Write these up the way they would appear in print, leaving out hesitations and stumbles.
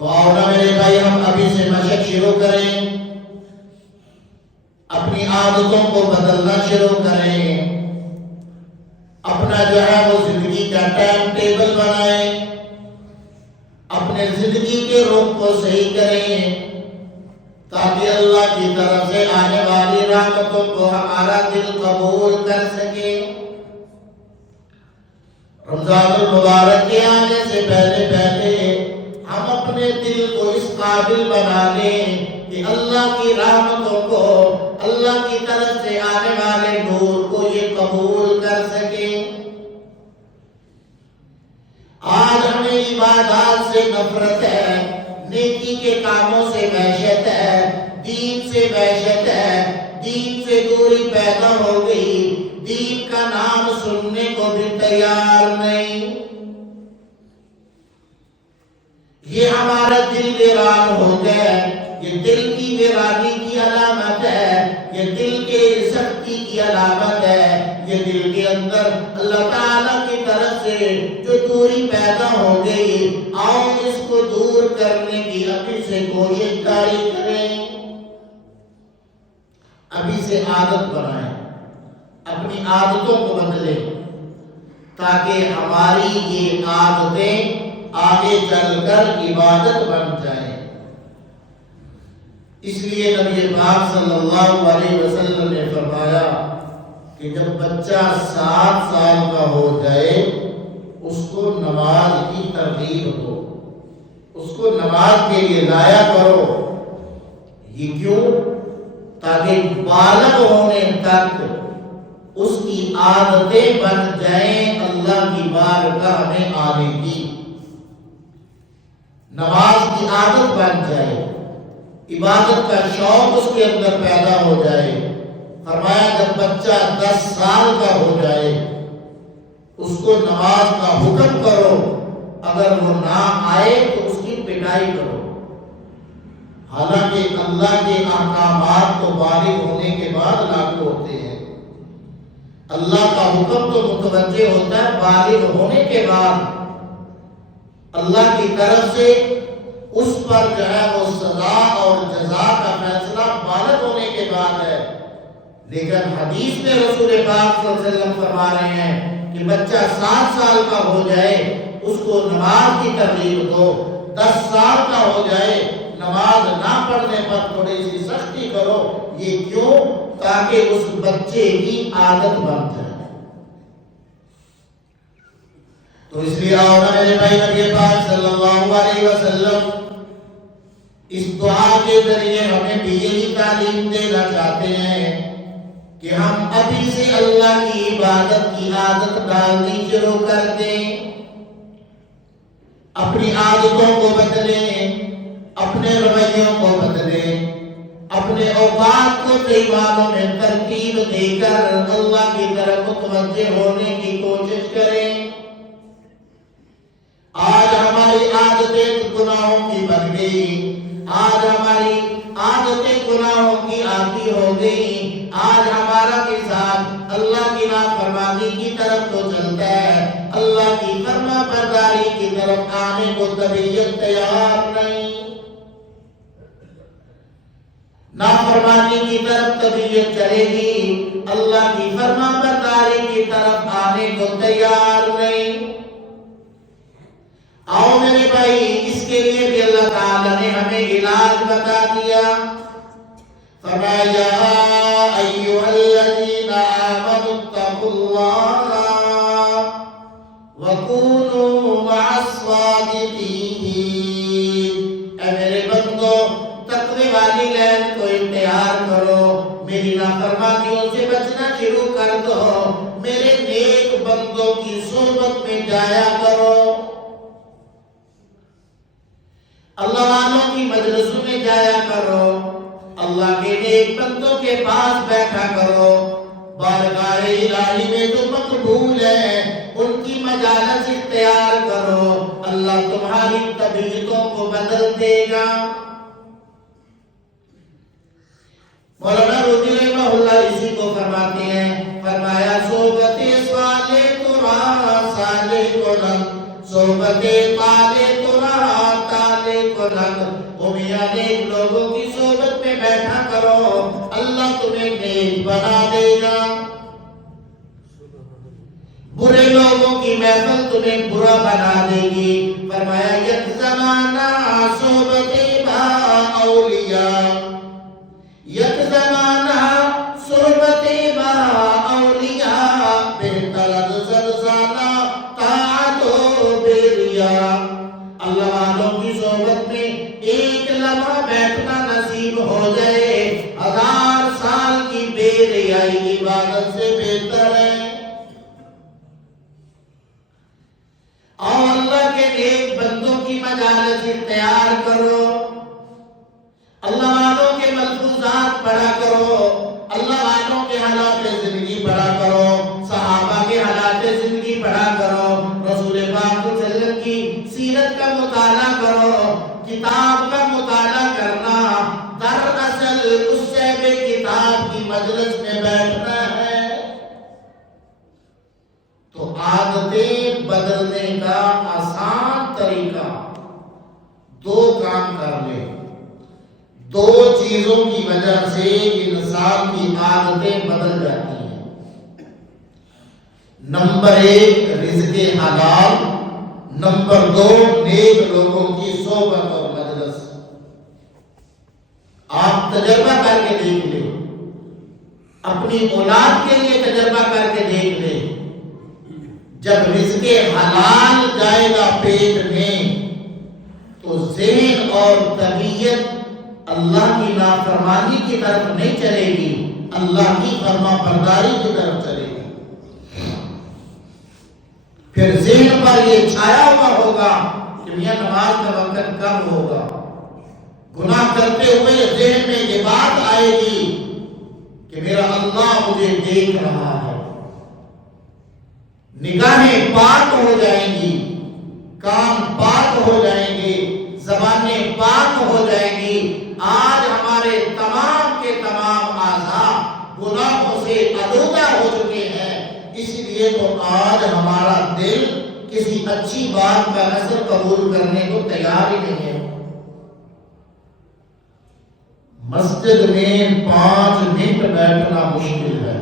تو آؤ نا میرے بھائی ہم ابھی سے مشق شروع کریں، اپنی عادتوں کو بدلنا شروع کریں، اپنا جو ہے وہ زندگی کا ٹائم ٹیبل بنائیں، اپنے زندگی کے رخ کو صحیح کریں تاکہ اللہ کی طرف سے آنے والی رحمتوں کو ہمارا دل قبول کر سکے۔ رمضان المبارک کے آنے سے پہلے ہم اپنے دل کو اس قابل بنا لیں کہ اللہ کی رحمتوں کو، اللہ کی طرف سے آنے والے نور کو یہ قبول کر سکیں۔ آج ہمیں عبادات سے نفرت ہے، نیکی کے کاموں سے وحشت ہے، دین سے وحشت ہے، دین سے دوری پیدا ہو گئی، دین کا نام سننے کو بھی تیار نہیں۔ یہ ہمارا دل ویران ہو گیا، یہ دل کی ویرانی کی علامت ہے، یہ دل کے سختی کی علامت ہے، یہ دل کے اندر اللہ تعالیٰ کی طرف سے جو دوری پیدا ہو گئی، آؤ اس کو دور کرنے کی ابھی سے کوشش جاری کریں، ابھی سے عادت بنائیں، اپنی عادتوں کو بدلیں تاکہ ہماری یہ عادتیں آگے چل کر عبادت بن جائیں۔ اس لیے نبی پاک صلی اللہ علیہ وسلم نے فرمایا کہ جب بچہ 7 سال کا ہو جائے اس کو نماز کی ترغیب دو، اس کو نماز کے لیے لایا کرو۔ یہ کیوں؟ تاکہ بالغ ہونے تک اس کی عادتیں بن جائیں اللہ کی بارگاہ میں آنے کی، نماز کی عادت بن جائے، عبادت کا شوق اس کے اندر پیدا ہو جائے۔ فرمایا جب بچہ 10 سال کا ہو جائے اس کو نماز کا حکم کرو، اگر وہ نہ آئے تو اس کی پٹائی کرو۔ حالانکہ اللہ کے احکامات تو بالغ ہونے کے بعد لاگو ہوتے ہیں، اللہ کا حکم تو متوجہ ہوتا ہے بالغ ہونے کے بعد، اللہ کی طرف سے اس پر جو ہے وہ سزا اور جزا کا فیصلہ بالغ ہونے کے بعد ہے۔ لیکن حدیث میں رسول پاک صلی اللہ علیہ وسلم فرما رہے ہیں کہ بچہ 7 سال کا ہو جائے اس کو نماز کی ترغیب دو، 10 سال کا ہو جائے نماز نہ پڑھنے پر تھوڑی سی سختی کرو۔ یہ کیوں؟ تاکہ اس بچے کی عادت بن جائے۔ تو اس لیے آؤ نا میرے بھائی، نبی پاک صلی اللہ علیہ وسلم اس دعا کے ذریعے ہمیں بھی یہی تعلیم دینا چاہتے ہیں کہ ہم ابھی سے اللہ کی عبادت کی عادت ڈالنی شروع کر دیں، اپنی عادتوں کو بدلیں، اپنے رویوں کو بدلیں، اپنے اوقات کو صحیح معنوں میں ترتیب دے کر اللہ کی طرف متوجہ ہونے کی کوشش کریں۔ آج ہماری عادتیں گناہوں کی بن گئی، آج ہماری عادتیں گناہوں کی عادی ہو گئی، آج ہمارا مزاج اللہ کی نافرمانی کی طرف تو چلتا ہے، اللہ کی فرما برداری کی طرف آنے کو طبیعت تیار نہیں۔ نافرمانی کی طرف طبیعت چلے گی، اللہ کی فرما برداری کی طرف آنے کو تیار نہیں۔ آؤ میرے بھائی، اس کے لیے بھی اللہ تعالیٰ نے ہمیں علاج بتا دیا۔ فرمایا یا ایھا الذین آمنوا اتقوا اللہ وکونوا مع الصادقین۔ اے میرے بندو، تقوی والی لین کو اختیار کرو، میری نافرمانیوں سے بچنا شروع کر دو، میرے نیک بندوں کی صحبت میں جایا کرو، اللہ والوں کی مجلسوں میں جایا کرو، اللہ کے نیک بندوں کے پاس بیٹھا کرو، بارگاہ الہی میں جو مقبول ہیں ان کی مجالس اختیار کرو، اللہ تمہاری طبیعتوں کو بدل دے گا۔ مولانا رومی رحمہ اللہ اسی کو فرماتے ہیں، فرمایا صحبت صالح تو رہا صالح کو لم، صحبت طالح تو رہا طالح کو کو رکھ، او میاں نیک لوگوں کی صحبت میں بیٹھا کرو، اللہ تمہیں نیک بنا دے گا، برے لوگوں کی محفل تمہیں برا بنا دے گی۔ فرمایا یک زمانہ صحبت با اولیاء، یک زمانہ صحبت با اولیاء، بہتر از زلزلہ طاعت و بیریا۔ اللہ والوں کی صحبت میں ایک لمحہ بیٹھنا نصیب ہو جائے 1000 سال کی بے ریائی عبادت سے بہتر ہے۔ اور اللہ کے نیک بندوں کی مجالس اختیار کرو، اللہ والوں کے ملفوظات پڑھا کرو، اللہ والوں کے حالات زندگی پڑھا کرو، صحابہ کے حالات زندگی پڑھا کرو، رسول پاک صلی اللہ علیہ وسلم کی سیرت کا مطالعہ کرو۔ کتاب کا مطالعہ کرنا دراصل اس صاحب کتاب کی مجلس میں بیٹھنا ہے۔ تو عادتیں بدلنے کا آسان طریقہ، 2 کام کر لے، 2 چیزوں کی وجہ سے انسان کی عادتیں بدل جاتی ہیں۔ نمبر 1 رزق حلال، نمبر 2 نیک لوگوں کی صحبت اور مجلس۔ آپ تجربہ کر کے دیکھ لیں، اپنی اولاد کے لیے تجربہ کر کے دیکھ لیں، جب رزق حلال جائے گا پیٹ میں تو ذہن اور طبیعت اللہ کی نافرمانی کی طرف نہیں چلے گی، اللہ کی فرما برداری کی طرف چلے گی۔ پھر ذہن پر یہ چھایا ہوا ہوگا کہ میاں نماز کا وقت کب ہوگا، گناہ کرتے ہوئے ذہن میں یہ بات آئے گی کہ میرا اللہ مجھے دیکھ رہا ہے۔ نگاہیں پاک ہو جائیں گی، کام پاک ہو جائیں گے، زبانیں پاک ہو جائیں گی۔ آج ہمارے تمام کے تمام اعضاء گناہوں سے آلودہ ہو چکے ہیں، اس لیے تو آج ہمارا دل کسی اچھی بات کا اثر قبول کرنے کو تیار ہی نہیں ہے۔ مسجد میں 5 منٹ بیٹھنا مشکل ہے،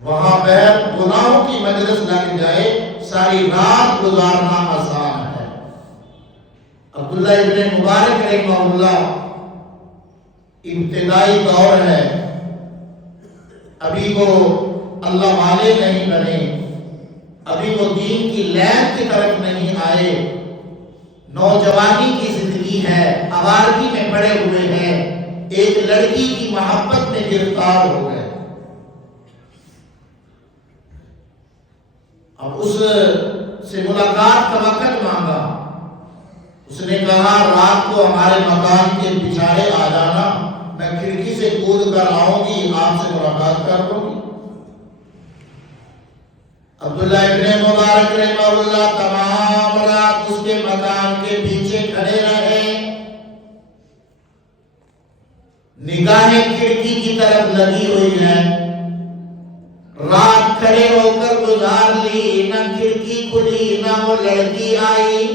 وہاں بیٹھ گناہوں کی مجلس لگ جائے ساری رات گزارنا آسان ہے۔ عبداللہ ابن مبارک رحمہ اللہ، ابتدائی دور ہے، ابھی وہ اللہ والے نہیں بنے، ابھی وہ دین کی لین کی طرف نہیں آئے، نوجوانی کی زندگی ہے، آوارگی میں پڑے ہوئے ہیں، ایک لڑکی کی محبت میں گرفتار ہو گئے۔ اب اس سے ملاقات کا وقت مانگا، اس نے کہا رات کو ہمارے مکان کے پچھاڑے آ جانا، میں کھڑکی سے کود کر آؤں گی، آپ سے ملاقات کر لوں گی۔ عبداللہ ابن مبارک رحمہ اللہ تمام رات اس کے مکان کے پیچھے کھڑے رہے، نگاہیں کھڑکی کی طرف لگی ہوئی ہیں، رات کھڑے ہو کر گزار لی، نہ کھڑکی کھلی نہ وہ لڑکی آئی۔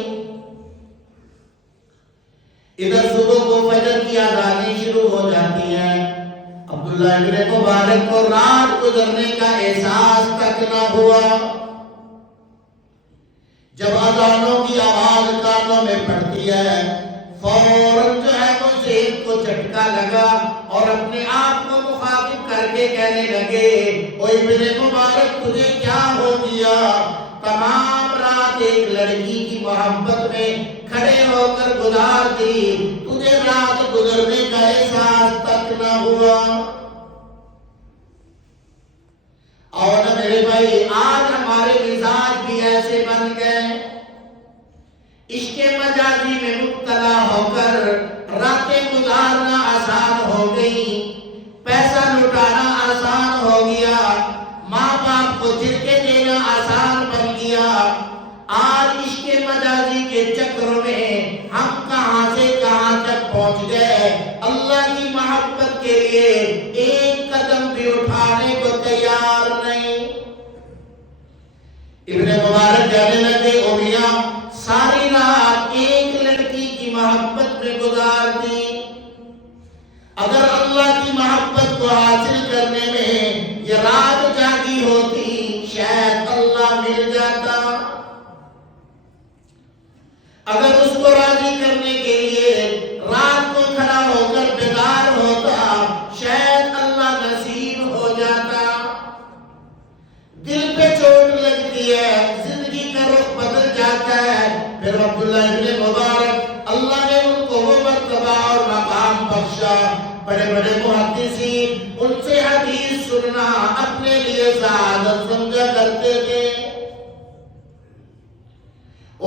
ادھر صبح کو فجر کی اذانیں شروع ہو جاتی ہیں، عبداللہ ابن مبارک کو رات گزرنے کا احساس تک نہ ہوا۔ جب اذانوں کی آواز کانوں میں پڑتی ہے، فوراً جو ہے وہ ذہن کو جھٹکا لگا اور اپنے آپ کو مخاطب کر کے کہنے لگے، او ابن مبارک تجھے کیا ہو گیا؟ تمام رات ایک لڑکی کی محبت میں کھڑے ہو کر گزار دی، تجھے رات گزرنے کا احساس تک نہ ہوا؟ اور نہ میرے بھائی، آج ہمارے مزاج بھی ایسے بن گئے، عشق مجازی میں مبتلا ہو کر راتیں گزارنا آسان ہو گئی، پیسہ لٹانا آسان ہو گیا، ماں باپ کو جھٹکے دینا آسان بن گیا۔ آج عشق مجازی کے چکر میں ہم کہاں سے کہاں تک پہنچ گئے، اللہ کی محبت کے لیے ایک قدم بھی اٹھانے کو تیار نہیں۔ ابن مبارک کہنے لگے، او میاں ساری رات ایک یہ رات جاگی ہوتی شاید اللہ مل جاتا، اگر اس کو راضی کرنے کے لیے رات کو کھڑا ہو کر بیدار ہوتا شاید اللہ نصیب ہو جاتا۔ دل پہ چوٹ لگتی ہے، زندگی کا رخ بدل جاتا ہے، پھر عبداللہ ابن مبارک اللہ نے ان کو وہ مرتبہ اور مقام بخشا، بڑے بڑے محدثین ان سے حدیث سننا اپنے لیے سعادت سمجھا کرتے تھے۔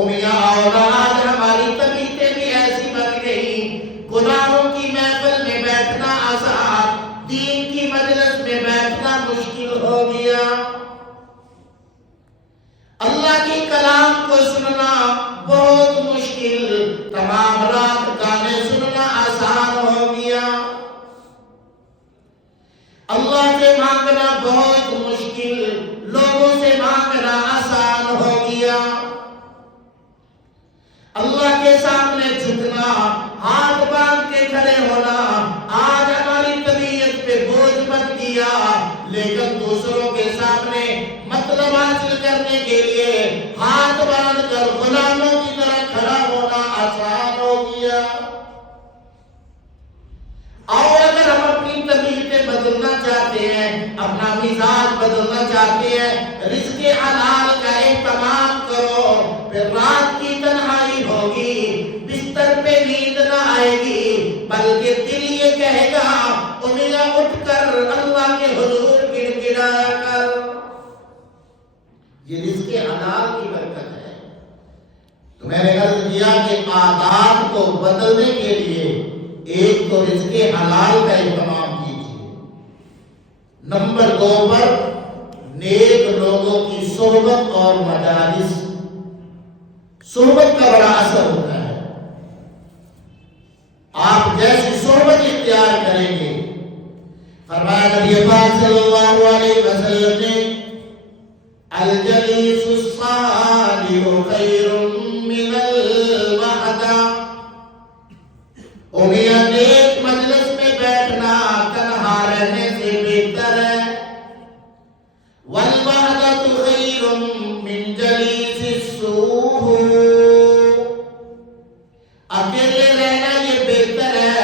میاں اور آج ہماری طبیعتیں بھی ایسی بن گئی، گناہوں کی محفل میں بیٹھنا آسان، دین کی مجلس میں بیٹھنا مشکل ہو گیا۔ اللہ کی کلام کو سننا بہت مشکل، تمام رات گانے سننا آسان ہو گیا۔ اللہ سے مانگنا بہت مشکل، لوگوں سے مانگنا آسان ہو گیا۔ اللہ کے سامنے جھکنا، ہاتھ باندھ کے کھڑے ہونا آج ہماری طبیعت پہ بوجھ بن گیا، لیکن دوسروں کے سامنے مطلب حاصل کرنے کے لیے ہاتھ باندھ کر غلاموں کی طرح کھڑا ہونا آسان ہو گیا۔ اور اگر ہم اپنی طبیعتیں بدلنا چاہتے ہیں، اپنا مزاج بدلنا چاہتے ہیں، رزق حلال کا اہتمام کرو، پھر رات کی تنہائی ہوگی، بستر پہ نیند نہ آئے گی، بلکہ دل یہ کہے گا امیاں اٹھ کر اللہ کے حضور گڑ گڑایا کر۔ یہ رزق حلال کی برکت ہے۔ تو میں نے عرض کیا کہ عادات کو بدلنے کے لیے ایک تو رزق حلال کا اہتمام کیجیے، نمبر 2 پر نیک لوگوں کی صحبت اور مجالس، صحبت کا بڑا اثر ہوتا ہے۔ آپ جیسی صحبت اختیار کریں گے، فرمایا نبی پاک صلی اللہ علیہ وسلم نے الجلیس الصالح خیر من الوحدہ، میاں نیک مجلس میں بیٹھنا تنہا رہنے سے بہتر ہے، والوحدہ خیر من جلیس السوء، اکیلے رہنا یہ بہتر ہے